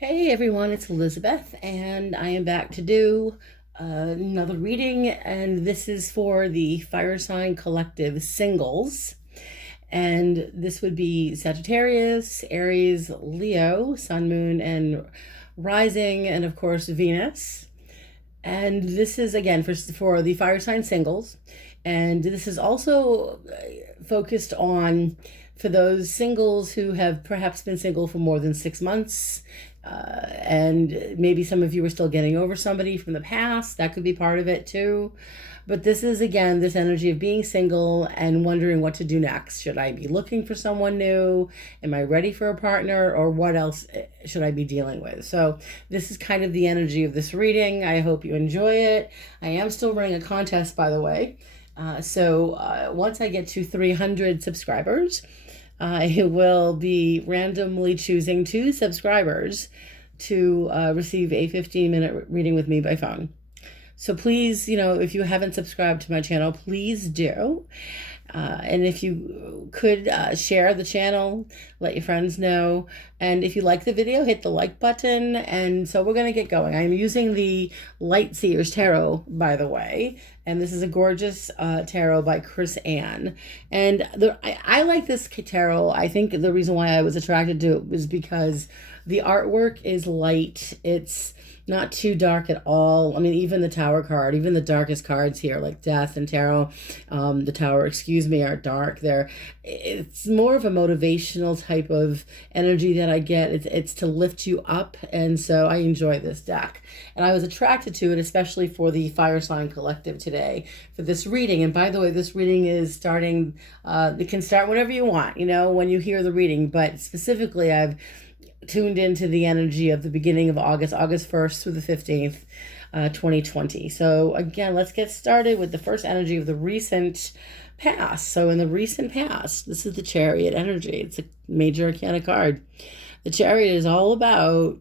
Hey everyone, it's Elizabeth, and I am back to do another reading, and this is for the Fire Sign Collective Singles. And this would be Sagittarius, Aries, Leo, Sun, Moon, and Rising, and of course Venus. And this is again for the Fire Sign Singles, and this is also focused on for those singles who have perhaps been single for more than 6 months, and maybe some of you are still getting over somebody from the past. That could be part of it too. But this is again this energy of being single and wondering what to do next. Should I be looking for someone new? Am I ready for a partner? Or what else should I be dealing with? So this is kind of the energy of this reading. I hope you enjoy it. I am still running a contest, by the way. So once I get to 300 subscribers, I will be randomly choosing 2 subscribers to receive a 15-minute reading with me by phone. So please, if you haven't subscribed to my channel, please do. And if you could share the channel, let your friends know. And if you like the video, hit the like button. And so we're going to get going. I'm using the Light Seers Tarot, by the way. And this is a gorgeous tarot by Chris Ann. And I like this tarot. I think the reason why I was attracted to it was because the artwork is light. It's not too dark at all. I mean, even the Tower card, even the darkest cards here, like Death and Tarot, the Tower, excuse me, are dark. It's more of a motivational type of energy that I get. It's to lift you up, and so I enjoy this deck. And I was attracted to it, especially for the Fire Sign Collective today for this reading. And by the way, this reading is starting. It can start whenever you want, when you hear the reading. But specifically, I've tuned into the energy of the beginning of August 1st through the 15th, 2020. So again, let's get started with the first energy of the recent past. So in the recent past, this is the Chariot energy. It's a major arcana card. The Chariot is all about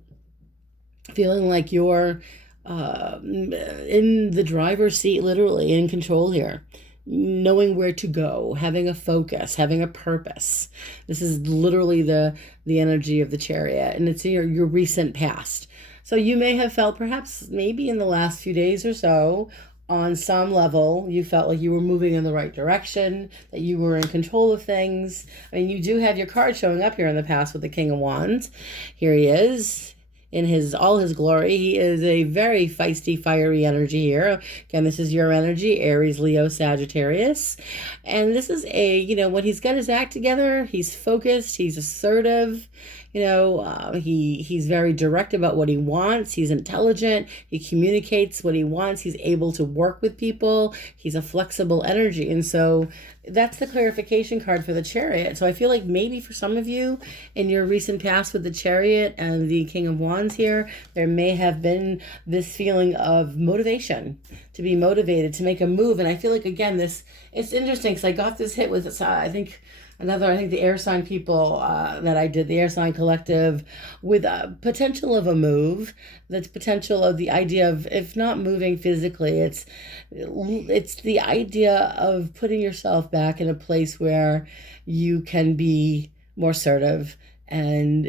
feeling like you're in the driver's seat, literally in control here. Knowing where to go, having a focus, having a purpose. This is literally the energy of the Chariot, and it's your recent past. So you may have felt perhaps maybe in the last few days or so, on some level, you felt like you were moving in the right direction, that you were in control of things. I mean, you do have your card showing up here in the past with the King of Wands. Here he is in all his glory. He is a very feisty, fiery energy here. Again, this is your energy, Aries, Leo, Sagittarius. And this is when he's got his act together, he's focused, he's assertive. He's very direct about what he wants. He's intelligent. He communicates what he wants. He's able to work with people. He's a flexible energy. And so that's the clarification card for the Chariot. So I feel like maybe for some of you in your recent past with the Chariot and the King of Wands here, there may have been this feeling of motivation, to be motivated, to make a move. And I feel like, again, it's interesting because I got this hit with, I think the air sign people that I did, the air sign collective, with a potential of a move, the potential of the idea of, if not moving physically, it's the idea of putting yourself back in a place where you can be more assertive and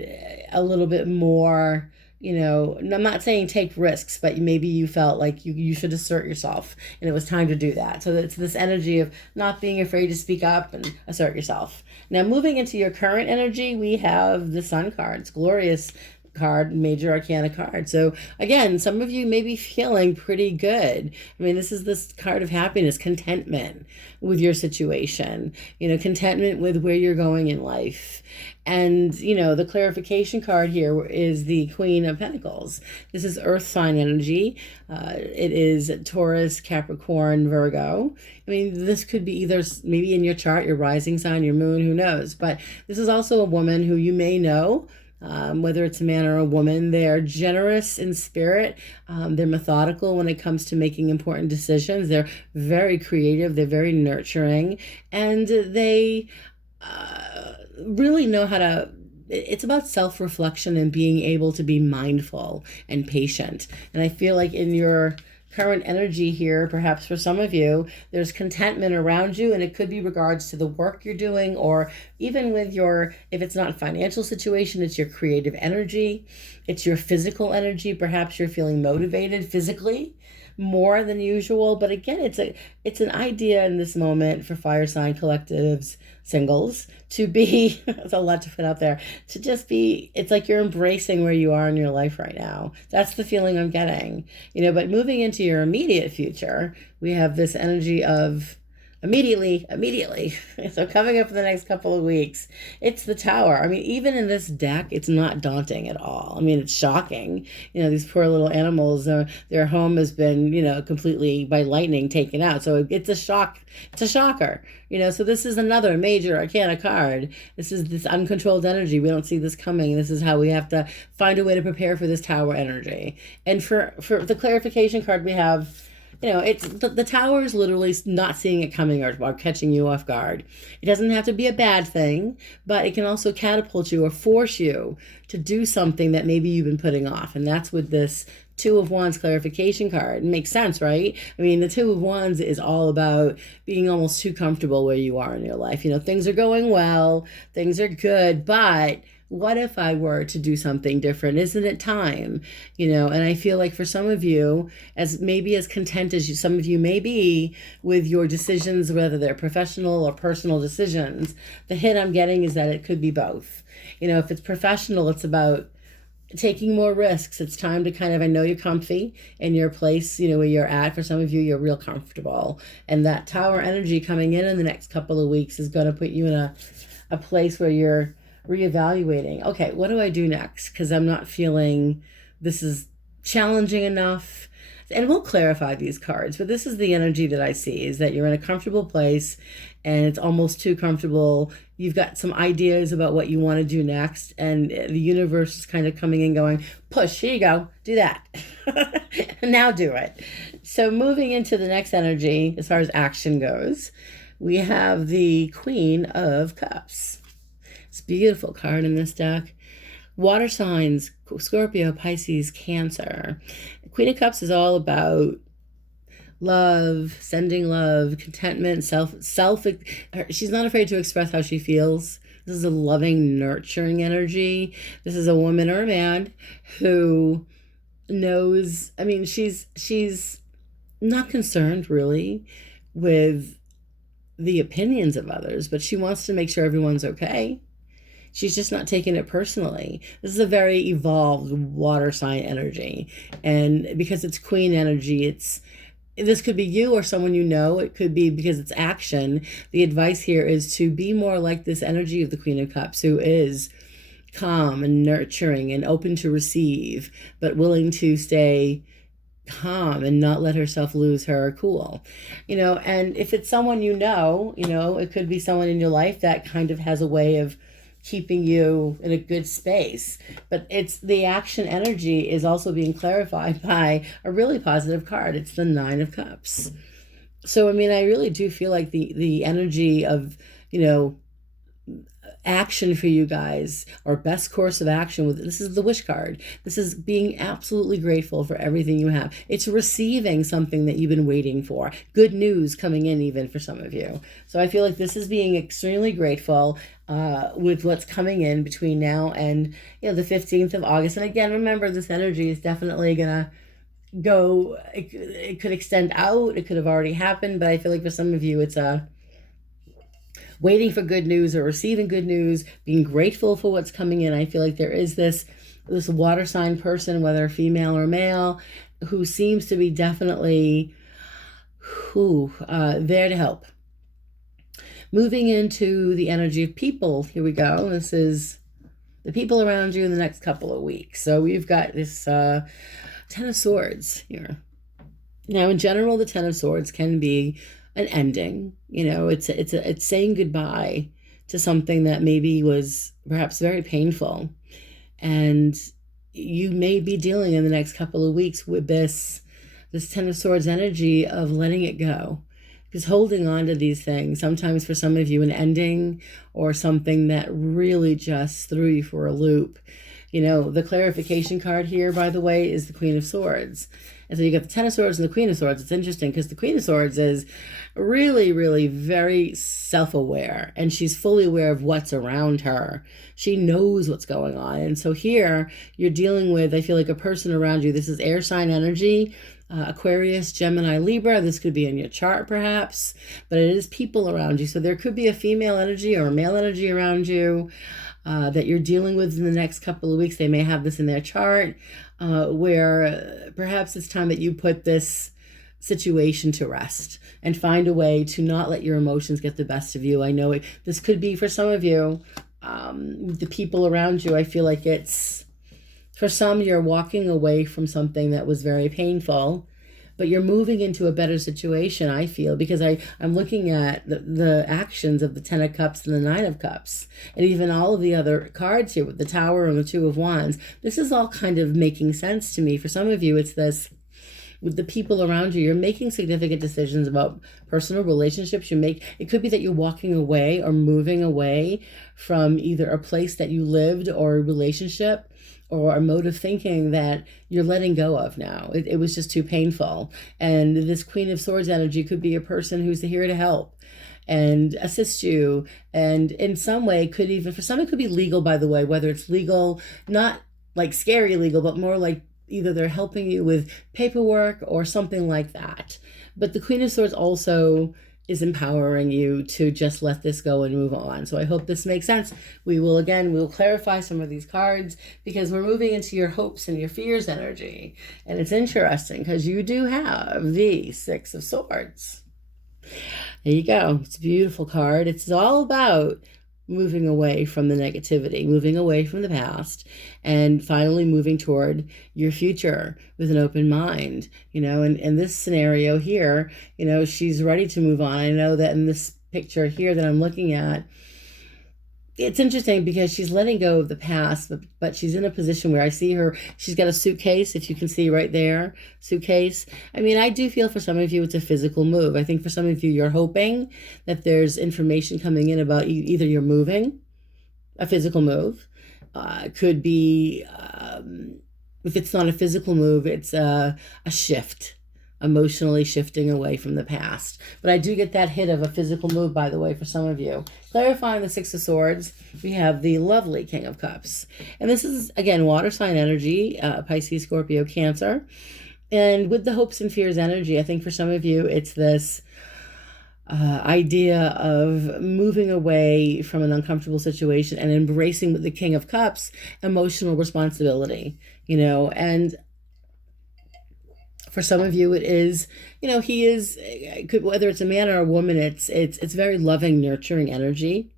a little bit more, I'm not saying take risks, but maybe you felt like you should assert yourself and it was time to do that. So it's this energy of not being afraid to speak up and assert yourself. Now, moving into your current energy, we have the Sun card. It's glorious card, major arcana card. So again, some of you may be feeling pretty good. I mean, this is this card of happiness, contentment with your situation, contentment with where you're going in life. And, the clarification card here is the Queen of Pentacles. This is earth sign energy. It is Taurus, Capricorn, Virgo. I mean, this could be either maybe in your chart, your rising sign, your moon, who knows? But this is also a woman who you may know. Whether it's a man or a woman, they're generous in spirit. They're methodical when it comes to making important decisions. They're very creative. They're very nurturing. And they really know how to, it's about self-reflection and being able to be mindful and patient. And I feel like in your current energy here, perhaps for some of you, there's contentment around you, and it could be regards to the work you're doing, or even with your, if it's not a financial situation, it's your creative energy, it's your physical energy. Perhaps you're feeling motivated physically more than usual. But again, it's an idea in this moment for fire sign collectives, singles, to be it's a lot to put out there, to just be, it's like you're embracing where you are in your life right now. That's the feeling I'm getting. But moving into your immediate future, we have this energy of immediately. So coming up in the next couple of weeks, it's the Tower. I mean, even in this deck, it's not daunting at all. I mean, it's shocking. These poor little animals, their home has been, completely by lightning taken out. So it's a shock. It's a shocker. So this is another major arcana card. This is this uncontrolled energy. We don't see this coming. This is how we have to find a way to prepare for this Tower energy. And for the clarification card, we have, it's the Tower is literally not seeing it coming or catching you off guard. It doesn't have to be a bad thing, but it can also catapult you or force you to do something that maybe you've been putting off. And that's with this Two of Wands clarification card. It makes sense, right? I mean, the Two of Wands is all about being almost too comfortable where you are in your life. Things are going well, things are good, but what if I were to do something different? Isn't it time? And I feel like for some of you, as content as some of you may be with your decisions, whether they're professional or personal decisions, the hint I'm getting is that it could be both. If it's professional, it's about taking more risks. It's time to kind of, I know you're comfy in your place, where you're at. For some of you, you're real comfortable. And that Tower energy coming in the next couple of weeks is going to put you in a place where you're reevaluating. Okay, what do I do next? Because I'm not feeling this is challenging enough. And we'll clarify these cards, but this is the energy that I see, is that you're in a comfortable place and it's almost too comfortable. You've got some ideas about what you want to do next, and the universe is kind of coming and going, push, here you go, do that. Now do it. So moving into the next energy, as far as action goes, we have the Queen of Cups. It's a beautiful card in this deck. Water signs, Scorpio, Pisces, Cancer. Queen of Cups is all about love, sending love, contentment, self. She's not afraid to express how she feels. This is a loving, nurturing energy. This is a woman or a man who knows, I mean, she's not concerned really with the opinions of others, but she wants to make sure everyone's okay. She's just not taking it personally. This is a very evolved water sign energy. And because it's queen energy, this could be you or someone you know. It could be because it's action. The advice here is to be more like this energy of the Queen of Cups, who is calm and nurturing and open to receive, but willing to stay calm and not let herself lose her cool. And if it's someone it could be someone in your life that kind of has a way of keeping you in a good space. But it's the action energy is also being clarified by a really positive card. It's the Nine of Cups. So, I mean, I really do feel like the energy of, action for you guys, or best course of action with this is the Wish card. This is being absolutely grateful for everything you have. It's receiving something that you've been waiting for. Good news coming in even for some of you. So I feel like this is being extremely grateful with what's coming in between now and the 15th of August. And again, remember, this energy is definitely gonna go, it could extend out, it could have already happened, but I feel like for some of you it's waiting for good news or receiving good news, being grateful for what's coming in. I feel like there is this water sign person, whether female or male, who seems to be definitely there to help. Moving into the energy of people, here we go. This is the people around you in the next couple of weeks. So we've got this Ten of Swords here. Now, in general, the Ten of Swords can be an ending. It's saying goodbye to something that maybe was perhaps very painful, and you may be dealing in the next couple of weeks with this Ten of Swords energy of letting it go, because holding on to these things, sometimes for some of you an ending or something that really just threw you for a loop, The clarification card here, by the way, is the Queen of Swords. And so you got the Ten of Swords and the Queen of Swords. It's interesting because the Queen of Swords is really, really very self-aware, and she's fully aware of what's around her. She knows what's going on. And so here you're dealing with, I feel like, a person around you. This is air sign energy. Aquarius, Gemini, Libra. This could be in your chart perhaps, but it is people around you. So there could be a female energy or a male energy around you that you're dealing with in the next couple of weeks. They may have this in their chart where perhaps it's time that you put this situation to rest and find a way to not let your emotions get the best of you. I know this could be for some of you, the people around you. I feel like it's, for some, you're walking away from something that was very painful, but you're moving into a better situation, I feel, because I'm looking at the actions of the Ten of Cups and the Nine of Cups, and even all of the other cards here with the Tower and the Two of Wands. This is all kind of making sense to me. For some of you, it's this, with the people around you, you're making significant decisions about personal relationships. It could be that you're walking away or moving away from either a place that you lived or a relationship or a mode of thinking that you're letting go of now. It was just too painful. And this Queen of Swords energy could be a person who's here to help and assist you. And in some way could even, for some, it could be legal, by the way, whether it's legal, not like scary legal, but more like either they're helping you with paperwork or something like that. But the Queen of Swords also is empowering you to just let this go and move on. So I hope this makes sense. We'll clarify some of these cards because we're moving into your hopes and your fears energy. And it's interesting because you do have the Six of Swords. There you go. It's a beautiful card. It's all about moving away from the negativity, moving away from the past, and finally moving toward your future with an open mind. In this scenario here, she's ready to move on. I know that in this picture here that I'm looking at, it's interesting because she's letting go of the past, but she's in a position where I see her, she's got a suitcase, if you can see right there, suitcase. I mean, I do feel for some of you it's a physical move. I think for some of you, you're hoping that there's information coming in about either you're moving, a physical move. Could be, if it's not a physical move, it's a shift. Emotionally shifting away from the past. But I do get that hit of a physical move, by the way, for some of you. Clarifying the Six of Swords, we have the lovely King of Cups. And this is, again, water sign energy, Pisces, Scorpio, Cancer. And with the hopes and fears energy, I think for some of you, it's this idea of moving away from an uncomfortable situation and embracing with the King of Cups, emotional responsibility, and for some of you, it is, he is, whether it's a man or a woman, it's very loving, nurturing energy.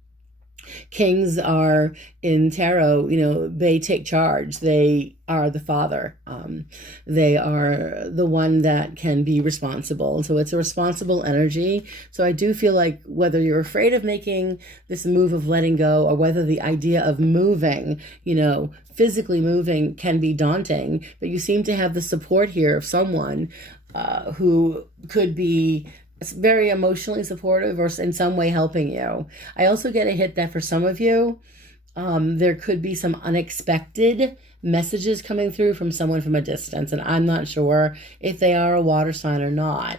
Kings are in tarot, they take charge. They are the father. They are the one that can be responsible. And so it's a responsible energy. So I do feel like whether you're afraid of making this move of letting go or whether the idea of moving, physically moving can be daunting, but you seem to have the support here of someone who could be very emotionally supportive or in some way helping you. I also get a hit that for some of you, there could be some unexpected messages coming through from someone from a distance, and I'm not sure if they are a water sign or not.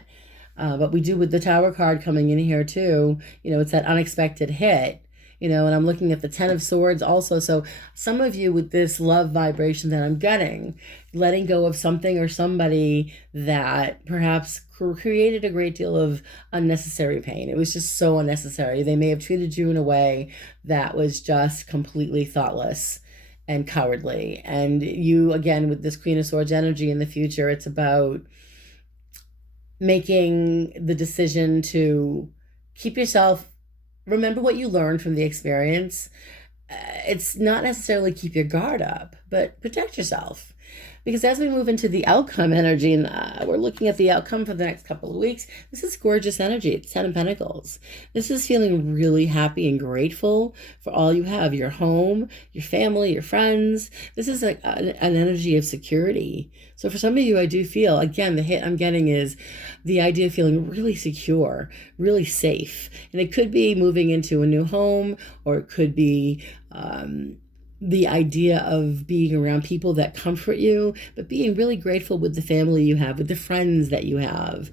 But we do, with the Tower card coming in here too, it's that unexpected hit. And I'm looking at the Ten of Swords also. So some of you with this love vibration that I'm getting, letting go of something or somebody that perhaps created a great deal of unnecessary pain. It was just so unnecessary. They may have treated you in a way that was just completely thoughtless and cowardly. And you, again, with this Queen of Swords energy in the future, it's about making the decision to keep yourself, remember what you learned from the experience. It's not necessarily keep your guard up, but protect yourself. Because as we move into the outcome energy, and we're looking at the outcome for the next couple of weeks, this is gorgeous energy. It's 10 of Pentacles. This is feeling really happy and grateful for all you have, your home, your family, your friends. This is like an energy of security. So for some of you, I do feel, again, the hit I'm getting is the idea of feeling really secure, really safe. And it could be moving into a new home, or it could be the idea of being around people that comfort you, but being really grateful with the family you have, with the friends that you have.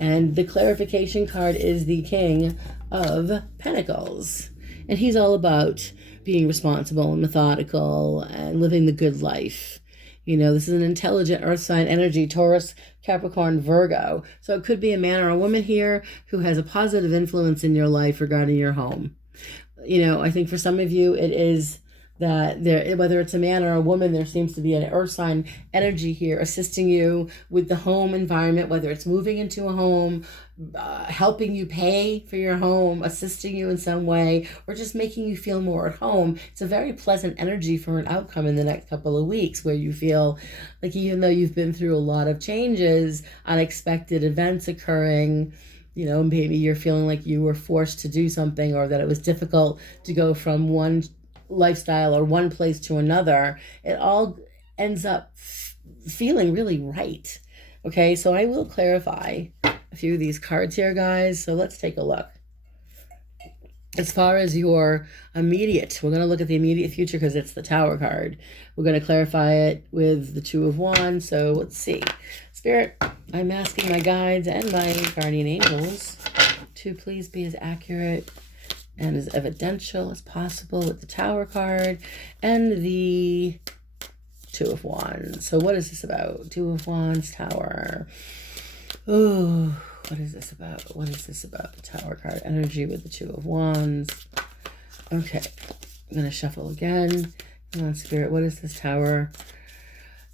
And the clarification card is the King of Pentacles. And he's all about being responsible and methodical and living the good life. You know, this is an intelligent earth sign energy, Taurus, Capricorn, Virgo. So it could be a man or a woman here who has a positive influence in your life regarding your home. You know, I think for some of you, it is that there, whether it's a man or a woman, there seems to be an earth sign energy here assisting you with the home environment, whether it's moving into a home, helping you pay for your home, assisting you in some way, or just making you feel more at home. It's a very pleasant energy for an outcome in the next couple of weeks, where you feel like even though you've been through a lot of changes, unexpected events occurring, you know, maybe you're feeling like you were forced to do something, or that it was difficult to go from one lifestyle or one place to another, it all ends up feeling really right. Okay, so I will clarify a few of these cards here, guys. So let's take a look. As far as your immediate, we're going to look at the immediate future because it's the Tower card. We're going to clarify it with the Two of Wands. So let's see. Spirit, I'm asking my guides and my guardian angels to please be as accurate and as evidential as possible with the Tower card and the Two of Wands. So what is this about? Two of Wands, Tower. Oh, what is this about? What is this about? The Tower card energy with the Two of Wands. Okay, I'm going to shuffle again. Come on, Spirit. What is this Tower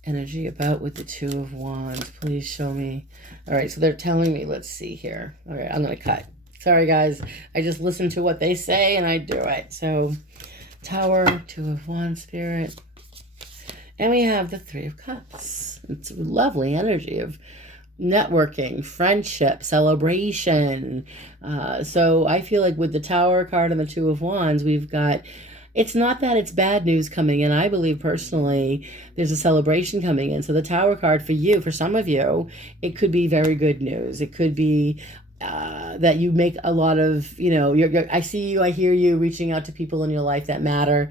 energy about with the Two of Wands? Please show me. All right, so they're telling me, let's see here. All right, I'm going to cut. Sorry, guys. I just listen to what they say and I do it. So, Tower, Two of Wands, Spirit. And we have the Three of Cups. It's a lovely energy of networking, friendship, celebration. So I feel like with the Tower card and the Two of Wands, we've got, it's not that it's bad news coming in. I believe personally there's a celebration coming in. So the Tower card for you, for some of you, it could be very good news. It could be that you make a lot of, you know, I see you, I hear you reaching out to people in your life that matter,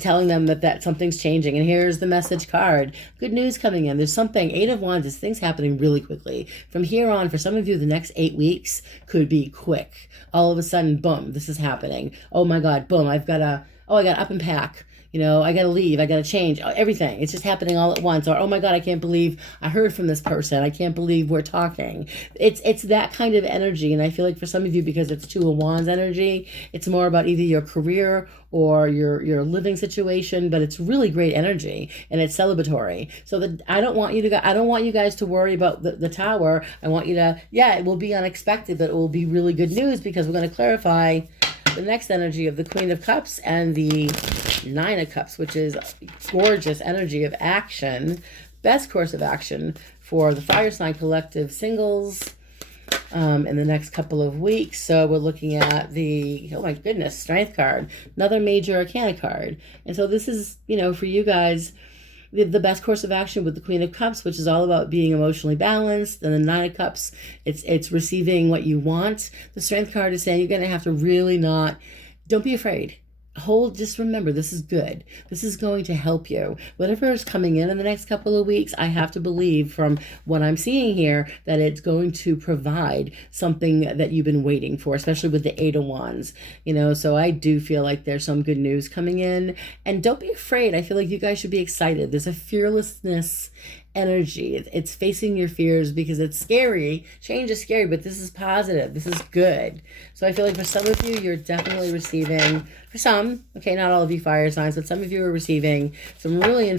telling them that something's changing. And here's the message card. Good news coming in. There's something, Eight of Wands is things happening really quickly. From here on, for some of you, the next 8 weeks could be quick. All of a sudden, boom, this is happening. Oh my God, boom, I got to up and pack. You know, I got to leave. I got to change everything. It's just happening all at once. Or, oh my God, I can't believe I heard from this person. I can't believe we're talking. It's that kind of energy. And I feel like for some of you, because it's Two of Wands energy, it's more about either your career or your living situation, but it's really great energy and it's celebratory. So I don't want you guys to worry about the Tower. I want you to, it will be unexpected, but it will be really good news, because we're going to clarify the next energy of the Queen of Cups and the Nine of Cups, which is gorgeous energy of action, best course of action for the fire sign collective singles in the next couple of weeks. So we're looking at the, oh my goodness, Strength card, another major arcana card. And so this is, you know, for you guys, the best course of action with the Queen of Cups, which is all about being emotionally balanced. And the Nine of Cups, it's receiving what you want. The Strength card is saying you're going to have to really don't be afraid. Just remember, this is good. This is going to help you. Whatever is coming in the next couple of weeks, I have to believe from what I'm seeing here that it's going to provide something that you've been waiting for, especially with the Eight of Wands. You know, so I do feel like there's some good news coming in. And don't be afraid. I feel like you guys should be excited. There's a fearlessness energy. It's facing your fears, because it's scary. Change is scary, but this is positive. This is good. So I feel like for some of you, you're definitely receiving, for some, okay, not all of you fire signs, but some of you are receiving some really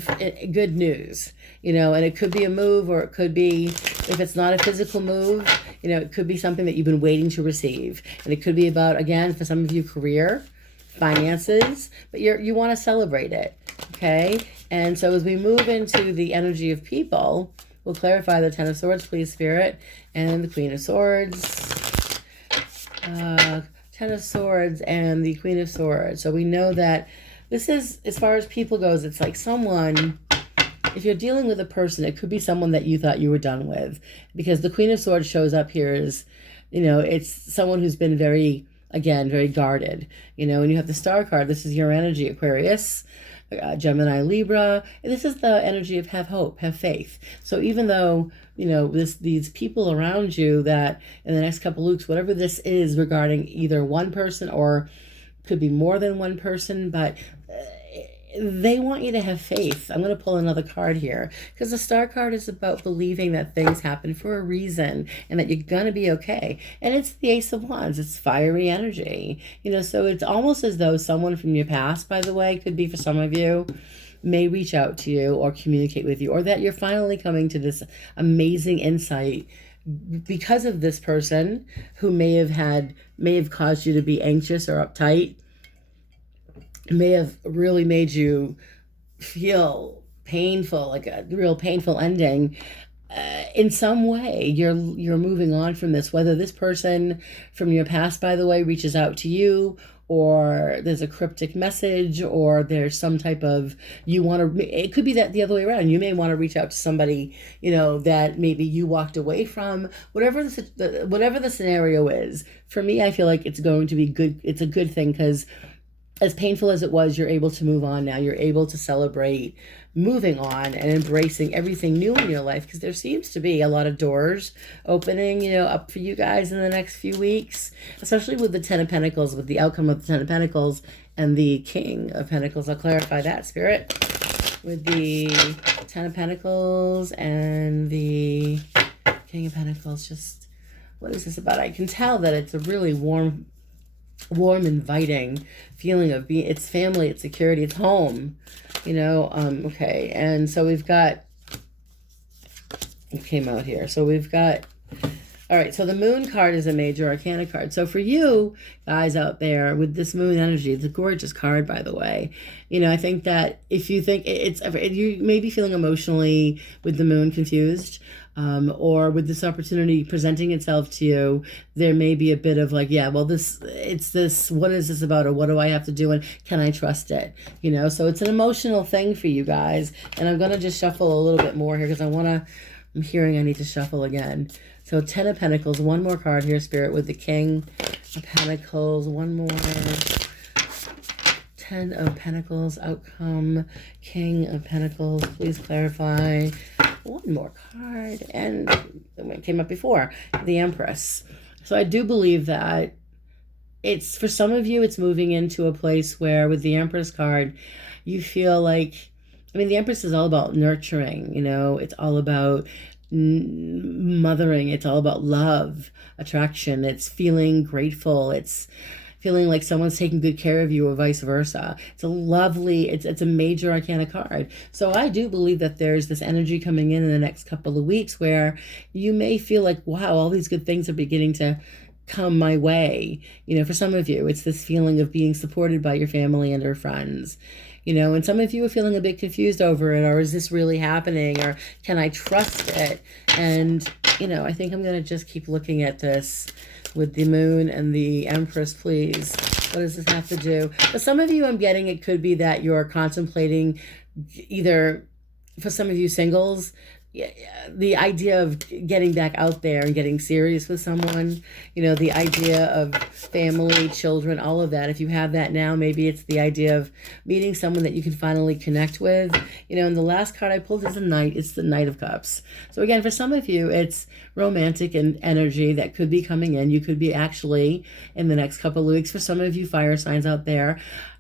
good news, you know, and it could be a move, or it could be, if it's not a physical move, you know, it could be something that you've been waiting to receive. And it could be about, again, for some of you, career, finances, but you want to celebrate it. Okay. And so as we move into the energy of people, we'll clarify the Ten of Swords, please, Spirit, and the Queen of Swords. Ten of Swords and the Queen of Swords. So we know that this is, as far as people goes, it's like someone, if you're dealing with a person, it could be someone that you thought you were done with, because the Queen of Swords shows up here as, you know, it's someone who's been very guarded, you know. And you have the Star card. This is your energy, Aquarius. Gemini, Libra. And this is the energy of have hope, have faith. So even though, these people around you that in the next couple of weeks, whatever this is regarding either one person or could be more than one person, but they want you to have faith. I'm going to pull another card here because the star card is about believing that things happen for a reason and that you're going to be okay. And it's the Ace of Wands. It's fiery energy. So it's almost as though someone from your past, by the way, could be for some of you, may reach out to you or communicate with you, or that you're finally coming to this amazing insight because of this person who may have caused you to be anxious or uptight, may have really made you feel painful, like a real painful ending. In some way, you're moving on from this, whether this person from your past, by the way, reaches out to you, or there's a cryptic message, or there's some type of, it could be that the other way around. You may want to reach out to somebody, that maybe you walked away from, whatever the scenario is. For me, I feel like it's going to be good. It's a good thing because as painful as it was, you're able to move on now. You're able to celebrate moving on and embracing everything new in your life, because there seems to be a lot of doors opening, up for you guys in the next few weeks, especially with the Ten of Pentacles, with the outcome of the Ten of Pentacles and the King of Pentacles. I'll clarify that, Spirit. With the Ten of Pentacles and the King of Pentacles, just what is this about? I can tell that it's a really warm, inviting feeling of being, it's family, it's security, it's home, okay. And so we've got, it came out here. So we've got, all right, so the Moon card is a major arcana card. So for you guys out there with this Moon energy, it's a gorgeous card, by the way. I think that if you think you may be feeling emotionally with the Moon confused, or with this opportunity presenting itself to you, there may be a bit of like, yeah, well, what is this about? Or what do I have to do? And can I trust it? So it's an emotional thing for you guys. And I'm going to just shuffle a little bit more here because I'm hearing I need to shuffle again. So 10 of Pentacles, one more card here, Spirit, with the King of Pentacles, one more. 10 of Pentacles, outcome, King of Pentacles, please clarify. One more card, and it came up before, the Empress. So I do believe that it's, for some of you, it's moving into a place where with the Empress card, you feel like, the Empress is all about nurturing, it's all about mothering, it's all about love, attraction, it's feeling grateful, it's feeling like someone's taking good care of you or vice versa. It's a lovely, it's a major arcana card. So I do believe that there's this energy coming in the next couple of weeks where you may feel like, wow, all these good things are beginning to come my way. For some of you, it's this feeling of being supported by your family and your friends. And some of you are feeling a bit confused over it, or is this really happening, or can I trust it? And, I think I'm going to just keep looking at this with the Moon and the Empress, please. What does this have to do? For some of you, I'm getting it could be that you're contemplating either, for some of you singles, the idea of getting back out there and getting serious with someone, the idea of family, children, all of that. If you have that now, maybe it's the idea of meeting someone that you can finally connect with. And the last card I pulled is the Knight. It's the Knight of Cups. So again, for some of you, it's romantic and energy that could be coming in. You could be actually in the next couple of weeks. For some of you fire signs out there,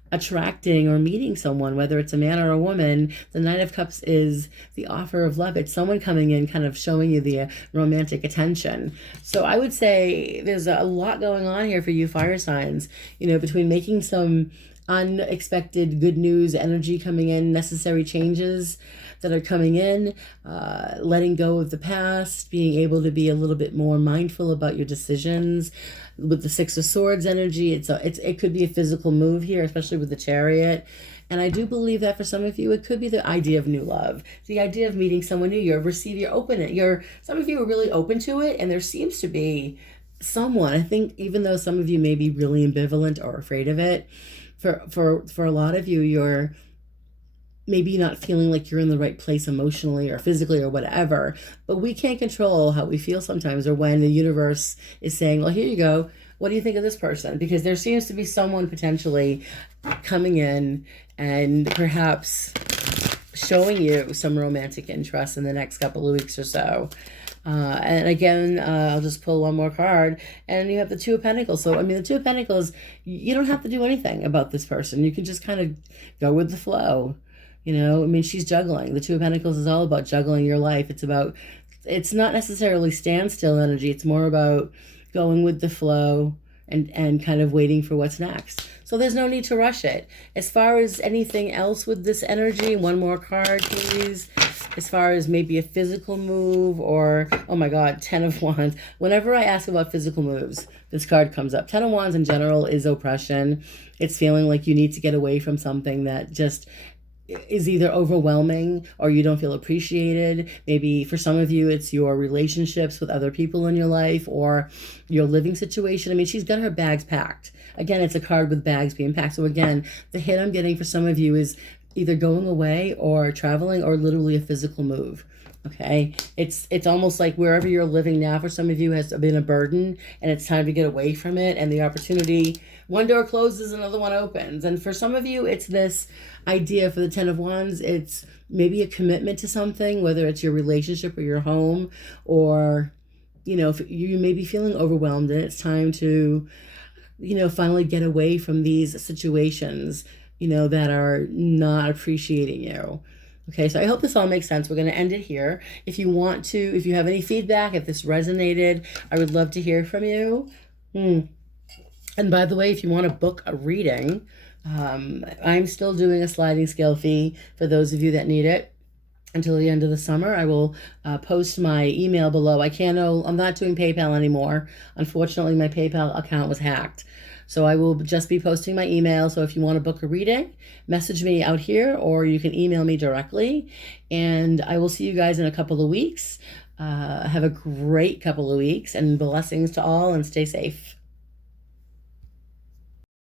attracting or meeting someone, whether it's a man or a woman, the Knight of Cups is the offer of love. It's someone coming in, kind of showing you the romantic attention. So I would say there's a lot going on here for you fire signs, between making some unexpected good news energy coming in, necessary changes that are coming in, letting go of the past, being able to be a little bit more mindful about your decisions. With the Six of Swords energy, it could be a physical move here, especially with the Chariot. And I do believe that for some of you, it could be the idea of new love, the idea of meeting someone new. Some of you are really open to it, and there seems to be someone. I think even though some of you may be really ambivalent or afraid of it, for a lot of you, maybe not feeling like you're in the right place emotionally or physically or whatever, but we can't control how we feel sometimes, or when the universe is saying, well, here you go. What do you think of this person? Because there seems to be someone potentially coming in and perhaps showing you some romantic interest in the next couple of weeks or so. And again, I'll just pull one more card, and you have the Two of Pentacles. So, I mean, the Two of Pentacles, you don't have to do anything about this person. You can just kind of go with the flow. You know, I mean, she's juggling. The Two of Pentacles is all about juggling your life. It's not necessarily standstill energy. It's more about going with the flow and kind of waiting for what's next. So there's no need to rush it. As far as anything else with this energy, one more card, please. As far as maybe a physical move or, oh my God, Ten of Wands. Whenever I ask about physical moves, this card comes up. Ten of Wands in general is oppression. It's feeling like you need to get away from something that just is either overwhelming or you don't feel appreciated. Maybe for some of you, it's your relationships with other people in your life or your living situation. I mean, she's got her bags packed. Again, it's a card with bags being packed. So again, the hit I'm getting for some of you is either going away or traveling or literally a physical move. Okay, it's almost like wherever you're living now for some of you has been a burden, and it's time to get away from it. And the opportunity, one door closes, another one opens. And for some of you, it's this idea for the Ten of Wands. It's maybe a commitment to something, whether it's your relationship or your home, or, you know, if you may be feeling overwhelmed and it's time to, you know, finally get away from these situations, you know, that are not appreciating you. Okay, so I hope this all makes sense. We're going to end it here. If you want to, if you have any feedback, if this resonated, I would love to hear from you. And by the way, if you want to book a reading, I'm still doing a sliding scale fee for those of you that need it until the end of the summer. I will post my email below. I'm not doing PayPal anymore. Unfortunately, my PayPal account was hacked. So I will just be posting my email. So if you want to book a reading, message me out here or you can email me directly. And I will see you guys in a couple of weeks. Have a great couple of weeks and blessings to all and stay safe.